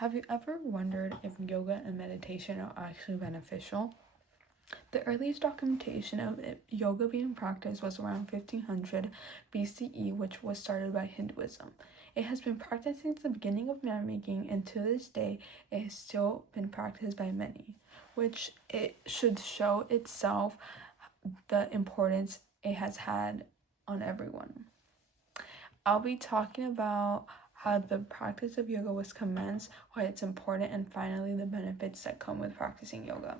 Have you ever wondered if yoga and meditation are actually beneficial? The earliest documentation of yoga being practiced was around 1500 BCE, which was started by Hinduism. It has been practiced since the beginning of man making, and to this day, it has still been practiced by many, which it should show itself the importance it has had on everyone. I'll be talking about how the practice of yoga was commenced, why it's important, and finally the benefits that come with practicing yoga.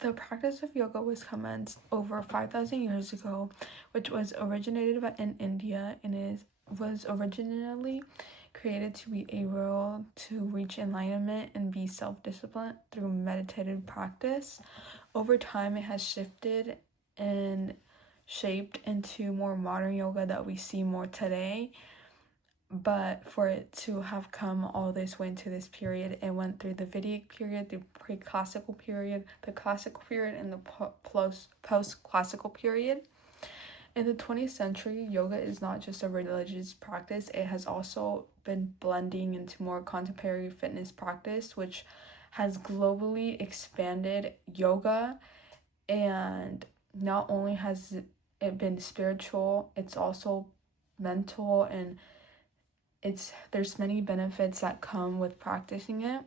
The practice of yoga was commenced over 5,000 years ago, which was originated in India and was originally created to be able to reach enlightenment and be self-disciplined through meditative practice. Over time, it has shifted and shaped into more modern yoga that we see more today. But for it to have come all this way into this period, it went through the Vedic period, the pre-classical period, the classical period, and the post-classical period. In the 20th century, yoga is not just a religious practice, it has also been blending into more contemporary fitness practice, which has globally expanded yoga. And not only has it been spiritual, it's also mental, and there's many benefits that come with practicing it.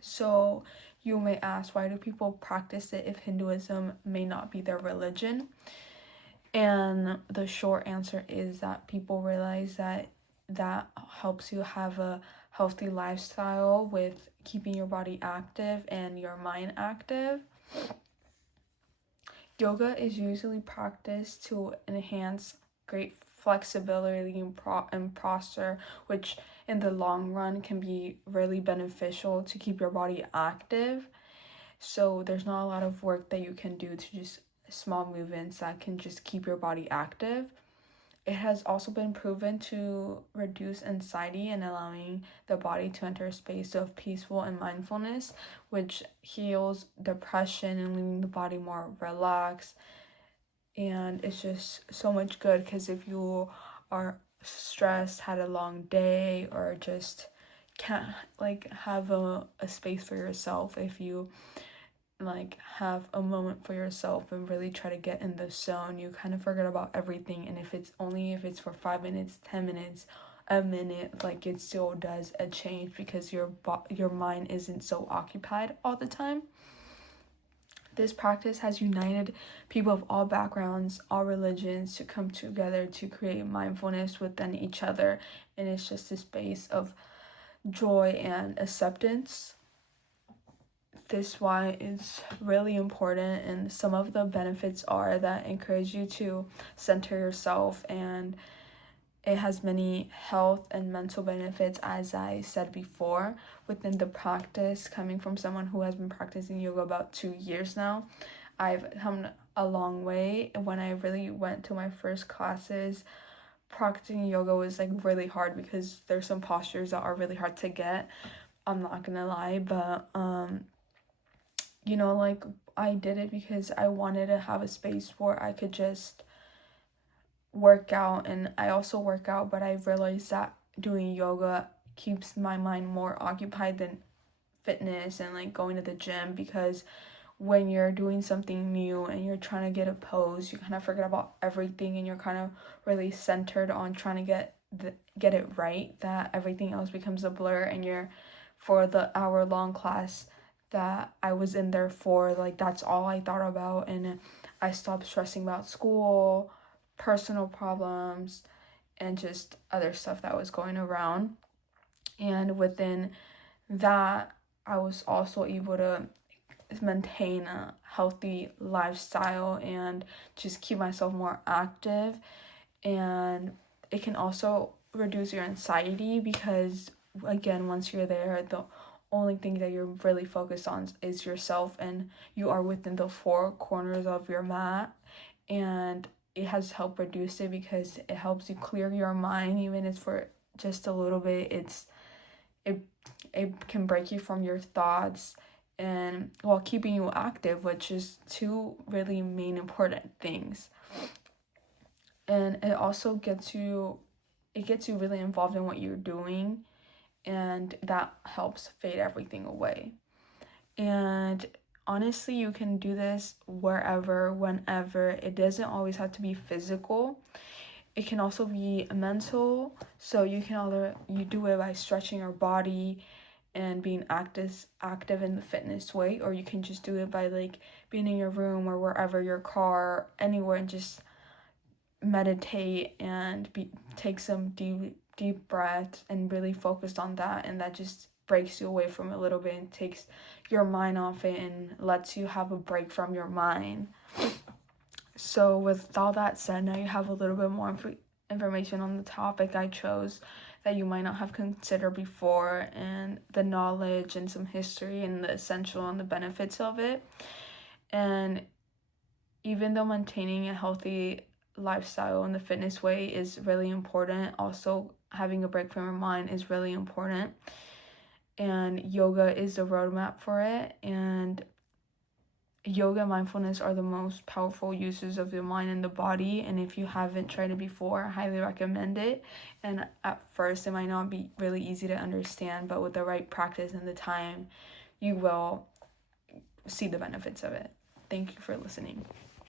So you may ask, why do people practice it if Hinduism may not be their religion? And the short answer is that people realize that helps you have a healthy lifestyle with keeping your body active and your mind active. Yoga is usually practiced to enhance great flexibility and posture, which in the long run can be really beneficial to keep your body active. So there's not a lot of work that you can do to just small movements that can just keep your body active. It has also been proven to reduce anxiety and allowing the body to enter a space of peaceful and mindfulness, which heals depression and leaving the body more relaxed. And it's just so much good, because if you are stressed, had a long day, or just can't have a space for yourself, if you have a moment for yourself and really try to get in the zone, you kind of forget about everything. And if it's for 5 minutes, 10 minutes, a minute, it still does a change, because your mind isn't so occupied all the time. This practice has united people of all backgrounds, all religions, to come together to create mindfulness within each other. And it's just a space of joy and acceptance. This why it's really important, and some of the benefits are that encourage you to center yourself, and it has many health and mental benefits, as I said before, within the practice. Coming from someone who has been practicing yoga about 2 years now, I've come a long way. When I really went to my first classes, practicing yoga was really hard, because there's some postures that are really hard to get. I'm not gonna lie, but I did it because I wanted to have a space where I could just work out. And I also work out, but I realized that doing yoga keeps my mind more occupied than fitness and going to the gym, because when you're doing something new and you're trying to get a pose, you kind of forget about everything, and you're kind of really centered on trying to get it right, that everything else becomes a blur. And for the hour-long class that I was in there for, that's all I thought about, and I stopped stressing about school, personal problems, and just other stuff that was going around. And within that, I was also able to maintain a healthy lifestyle and just keep myself more active. And it can also reduce your anxiety, because again, once you're there, the only thing that you're really focused on is yourself, and you are within the four corners of your mat. And it has helped reduce it, because it helps you clear your mind, even if it's for just a little bit. It can break you from your thoughts, and while keeping you active, which is two really main important things. And it it gets you really involved in what you're doing, and that helps fade everything away. And honestly, you can do this wherever, whenever. It doesn't always have to be physical. It can also be mental. So you do it by stretching your body and being active in the fitness way, or you can just do it by like being in your room or wherever, your car, anywhere, and just meditate and take some deep breaths and really focus on that, and that just breaks you away from it a little bit and takes your mind off it and lets you have a break from your mind. So with all that said, now you have a little bit more information on the topic I chose that you might not have considered before, and the knowledge and some history and the essential and the benefits of it. And even though maintaining a healthy lifestyle in the fitness way is really important, also having a break from your mind is really important. And yoga is the roadmap for it. And yoga and mindfulness are the most powerful uses of the mind and the body. And if you haven't tried it before, I highly recommend it. And at first, it might not be really easy to understand, but with the right practice and the time, you will see the benefits of it. Thank you for listening.